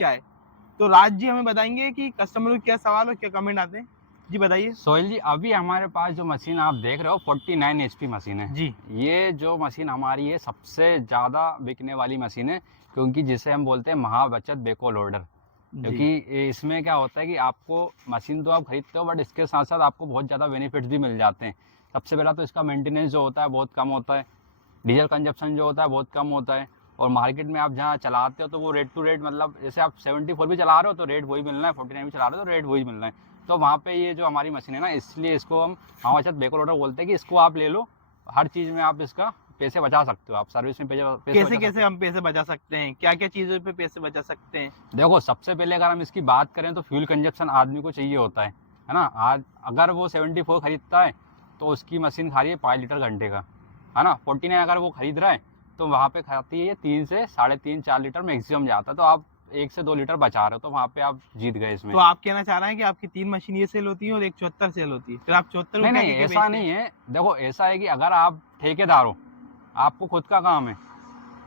क्या है। तो राज जी हमें बताएंगे कि कस्टमर को क्या सवाल और क्या कमेंट आते हैं। जी बताइए। सोहेल जी, अभी हमारे पास जो मशीन आप देख रहे हो 49 HP मशीन है। जी ये जो मशीन हमारी है सबसे ज़्यादा बिकने वाली मशीन है, क्योंकि जिसे हम बोलते हैं महाबचत बेको लोडर। जी क्योंकि इसमें क्या होता है कि आपको मशीन तो आप खरीदते हो, बट इसके साथ साथ आपको बहुत ज़्यादा बेनिफिट्स भी मिल जाते हैं। सबसे पहला तो इसका मेंटेनेंस जो होता है बहुत कम होता है, डीजल कंजप्शन जो होता है बहुत कम होता है, और मार्केट में आप जहाँ चलाते हो तो वो रेट टू रेट, मतलब जैसे आप 74 भी चला रहे हो तो रेट वही मिलना है, 49 भी चला रहे हो तो रेट वही मिलना है। तो वहाँ पे ये जो हमारी मशीन है ना, इसलिए इसको हम महाबचत बेको लोडर बोलते हैं कि इसको आप ले लो, हर चीज़ में आप इसका पैसे बचा सकते हो, आप सर्विस में पैसे कैसे बचा सकते कैसे हो। हम पैसे बचा सकते हैं, क्या क्या चीजों पे पैसे बचा सकते हैं। देखो, सबसे पहले अगर हम इसकी बात करें तो फ्यूल कंजप्शन आदमी को चाहिए होता है ना। आज अगर वो 74 खरीदता है तो उसकी मशीन खा रही है 5 लीटर घंटे का, है ना। 49 अगर वो खरीद रहा है तो वहाँ पे खाती है ये 3 से 3.5-4 लीटर मैक्सिमम जाता है, तो आप 1 से 2 लीटर बचा रहे हो, तो वहाँ पे आप जीत गए इसमें। तो आप कहना चाह रहे हैं कि आपकी 3 मशीन ये सेल होती है और एक 74 सेल होती है, फिर आप 74 को नहीं क्या नहीं, क्या ऐसा बेचते हैं। नहीं है। देखो, ऐसा है कि अगर आप ठेकेदार हो, आपको खुद का काम है,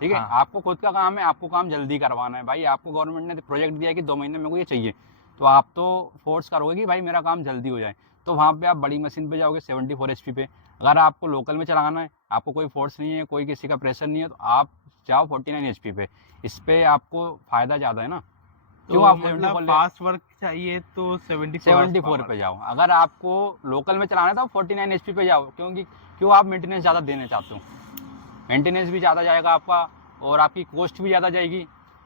ठीक है, हाँ आपको खुद का काम है, आपको काम जल्दी करवाना है भाई, आपको गवर्नमेंट ने प्रोजेक्ट दिया है कि 2 महीने में को ये चाहिए, तो आप तो फोर्स करोगे कि भाई मेरा काम जल्दी हो जाए, तो वहाँ पे आप बड़ी मशीन पे जाओगे 74 HP पे। अगर आपको लोकल में चलाना है, आपको कोई फोर्स नहीं है, कोई किसी का प्रेशर नहीं है, तो आप जाओ 49 HP पे। इस पे आपको फ़ायदा ज़्यादा है ना। तो क्यों आप मतलब 74 ले, फास्ट वर्क चाहिए तो 74 हॉर्स 74 पावर। पे जाओ। अगर आपको लोकल में चलाना है तो आप 49 HP पे जाओ, क्योंकि क्यों आप मेंटेनेंस ज़्यादा देना चाहते हो, मेंटेनेंस भी ज़्यादा जाएगा आपका, और आपकी कॉस्ट भी ज़्यादा जाएगी,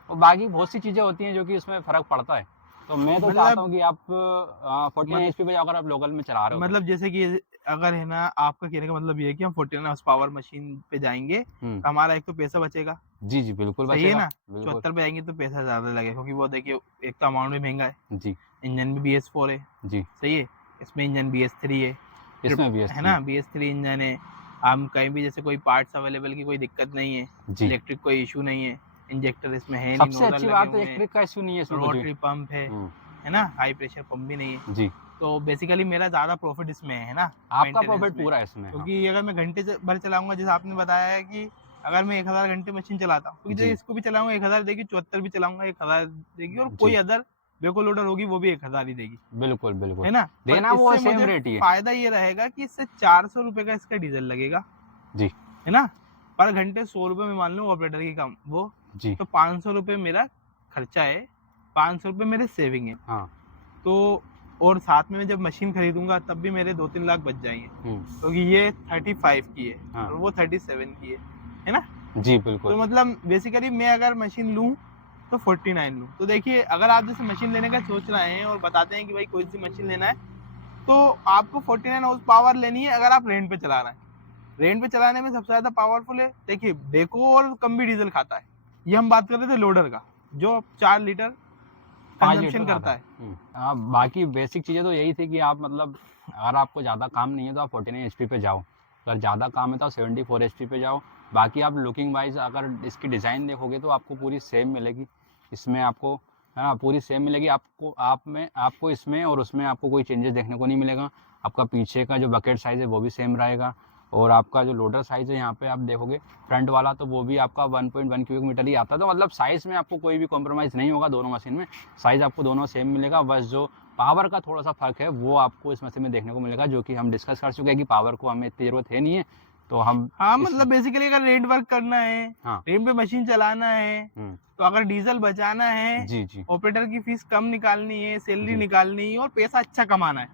और बाकी बहुत सी चीज़ें होती हैं जो कि उसमें फ़र्क पड़ता है। तो मैं तो चाहता मतलब हूँ कि आप 49 HP पे जाओ, अगर आप लोकल में चला रहे हो तो। मतलब जैसे कि अगर है ना, आपका कहने का मतलब ये है कि हम 49 हॉर्स पावर मशीन पे जाएंगे हुँ। तो हमारा एक तो पैसा बचेगा। जी, जी, बिल्कुल सही है बचेगा, ना। बिल्कुल। 74 पे जाएंगे तो पैसा ज्यादा लगेगा, क्योंकि वो देखिए एक तो अमाउंट भी महंगा है, जी, इंजन भी BS4 है। जी, सही है। इसमें इंजन BS3 है। इसमें भी है S3 ना, है। BS3 इंजन है। हम कहीं भी जैसे कोई पार्ट्स अवेलेबल की कोई दिक्कत नहीं है, जी, इलेक्ट्रिक कोई इशू नहीं है, इंजेक्टर इसमें है नहीं, सबसे नोजल अच्छी लगे बात तो हुए हैं, इलेक्ट्रिक का इश्यू नहीं है इसमें कुछ भी। रोटरी पंप हुँ, है ना, हाई प्रेशर पंप भी नहीं है। जी, तो बेसिकली मेरा ज़्यादा प्रॉफिट इसमें है ना, आपका मेंटेनेंस प्रॉफ़िट में। पूरा है इसमें, हाँ। क्योंकि अगर मैं घंटे से भर चलाऊंगा, जैसे आपने बताया है कि अगर मैं 1000 घंटे मशीन चलाता हूँ, क्योंकि जैसे जी, इसको भी चलाऊंगा 1000 देगी, 74 भी चलाऊंगा 1000 देगी, और कोई जी, अदर बेको लोडर होगी वो भी 1000 ही देगी। बिल्कुल, बिल्कुल। है ना। पर देना वो इससे सेम मुझे रेट ही है। फायदा ये रहेगा कि इससे 400 रुपये का इसका डीजल लगेगा। जी, है ना। पर घंटे 100 रुपये में मान लो ऑपरेटर की काम वो, जी, तो 500 रुपये मेरा खर्चा है, 500 रुपये मेरे सेविंग है। हाँ, तो और साथ में मैं जब मशीन खरीदूंगा तब भी मेरे 2-3 लाख बच जाएंगे, हुँ, क्योंकि ये 35 की है हाँ, और वो 37 की है ना। जी, बिल्कुल। तो मतलब बेसिकली मैं अगर मशीन लूँ तो 49 लूँ। तो देखिए, अगर आप जैसे मशीन लेने का सोच रहे हैं और बताते हैं कि भाई कोई सी मशीन लेना है, तो आपको 49 हॉर्स पावर लेनी है अगर आप रेंट पे चला रहे हैं। रेंट पे चलाने में सबसे ज़्यादा पावरफुल है, देखिए बेको और कम भी डीजल खाता है। ये हम बात कर रहे थे लोडर का, जो 4 लीटर 5 लीटर कंजम्पशन का था। करता है। हाँ, बाकी बेसिक चीज़ें तो यही थी कि आप मतलब अगर आपको ज़्यादा काम नहीं है तो आप 49 HP पे जाओ, अगर ज़्यादा काम है तो आप 74 HP पे जाओ। बाकी आप लुकिंग वाइज़ अगर इसकी डिज़ाइन देखोगे तो आपको पूरी सेम मिलेगी। इसमें आपको, है ना, पूरी सेम मिलेगी आपको। आपको इसमें और उसमें आपको कोई चेंजेस देखने को नहीं मिलेगा। आपका पीछे का जो बकेट साइज़ है वो भी सेम रहेगा, और आपका जो लोडर साइज़ है यहाँ पे आप देखोगे फ्रंट वाला, तो वो भी आपका 1.1 क्यूबिक मीटर ही आता है। तो मतलब साइज़ में आपको कोई भी कॉम्प्रोमाइज़ नहीं होगा दोनों मशीन में। साइज़ आपको दोनों सेम मिलेगा, बस जो पावर का थोड़ा-सा फ़र्क है वो आपको इस मशीन में देखने को मिलेगा, जो कि हम डिस्कस कर चुके हैं कि पावर को हमें इतनी ज़रूरत है नहीं है, तो हम हाँ इस, मतलब बेसिकली अगर रेंट वर्क करना है, हाँ, रेंट पे मशीन चलाना है, हुँ, तो अगर डीजल बचाना है, जी, जी, ऑपरेटर की फीस कम निकालनी है, सैलरी जी। निकालनी है और पैसा अच्छा कमाना है,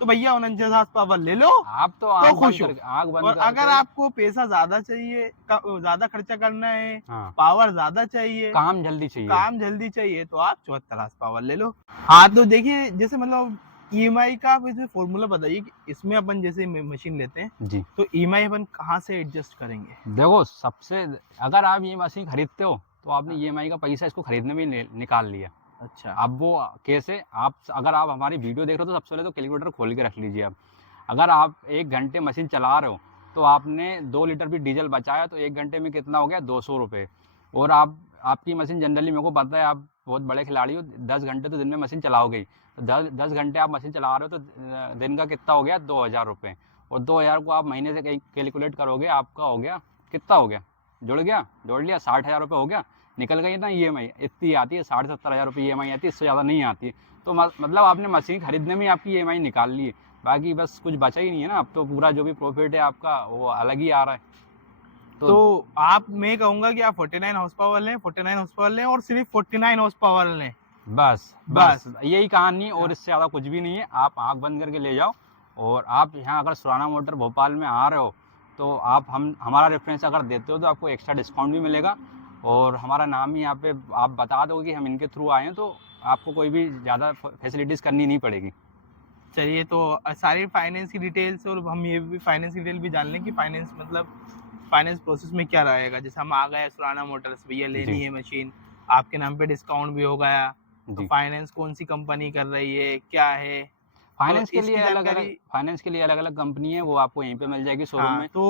तो भैया 49 हॉर्स पावर ले लो, आप तो तो खुश हो। आँख बंद और अगर करके, आपको पैसा ज़्यादा चाहिए, ज़्यादा खर्चा करना है, हाँ, पावर ज़्यादा चाहिए, काम जल्दी चाहिए। काम जल्दी चाहिए, तो आप 74 हॉर्स पावर ले लो। हाँ, तो देखिए जैसे मतलब ईएमआई का आप इसे फॉर्मूला बताइए कि इसमें अपन जैसे मशीन लेते हैं, जी। तो ईएमआई अपन कहाँ से एडजस्ट करेंगे। देखो, सबसे अगर आप ये मशीन खरीदते हो तो आपने हाँ, ईएमआई का पैसा इसको खरीदने में ही निकाल लिया। अच्छा। अब वो कैसे, आप अगर आप हमारी वीडियो देख रहे हो तो सबसे पहले तो कैलकुलेटर खोल के रख लीजिए आप। अगर आप 1 घंटे मशीन चला रहे हो तो आपने 2 लीटर भी डीजल बचाया, तो 1 घंटे में कितना हो गया, 200 रुपये। और आपकी मशीन जनरली, मेरे को पता है आप बहुत बड़े खिलाड़ी हो, 10 घंटे तो दिन में मशीन चलाओगे ही। तो 10 घंटे आप मशीन चला रहे हो तो दिन का कितना हो गया, 2000 रुपये। और 2000 को आप महीने से कैलकुलेट करोगे, आपका हो गया, कितना हो गया, जुड़ गया, जोड़ लिया, 60,000 रुपये हो गया। निकल गई ना EMI इतनी आती है, 70,500 रुपये EMI आती है, इससे ज़्यादा नहीं आती है। तो मतलब आपने मशीन खरीदने में आपकी EMI निकाल ली है, बाकी बस कुछ बचा ही नहीं है ना, अब तो पूरा जो भी प्रॉफिट है आपका वो अलग ही आ रहा है। तो आप, मैं कहूंगा कि आप 49 हॉर्स पावर लें, 49 हॉर्स पावर लें और सिर्फ 49 हॉर्स पावर लें। बस बस। यही कहानी है और इससे ज़्यादा कुछ भी नहीं है। आप आँख बंद करके ले जाओ, और आप यहाँ अगर सुराना मोटर भोपाल में आ रहे हो तो आप हमारा रेफरेंस अगर देते हो तो आपको एक्स्ट्रा डिस्काउंट भी मिलेगा, और हमारा नाम ही यहाँ पे आप बता दो कि हम इनके थ्रू आए हैं, तो आपको कोई भी ज़्यादा फैसिलिटीज़ करनी नहीं पड़ेगी। चलिए, तो सारी फाइनेंस की डिटेल्स, और हम ये भी फाइनेंस की डिटेल भी जान लें कि फाइनेंस मतलब फाइनेंस प्रोसेस में क्या रहेगा। जैसे हम आ गए सुराना मोटर्स, भैया लेनी है मशीन, आपके नाम पे डिस्काउंट भी हो गया, तो फाइनेंस कौन सी कंपनी कर रही है, क्या है, फाइनेंस तो के लिए इसकी अलग अलग जानकारी। फाइनेंस के लिए अलग अलग कंपनी है, वो आपको यहीं पे मिल जाएगी शोरूम हाँ, में। तो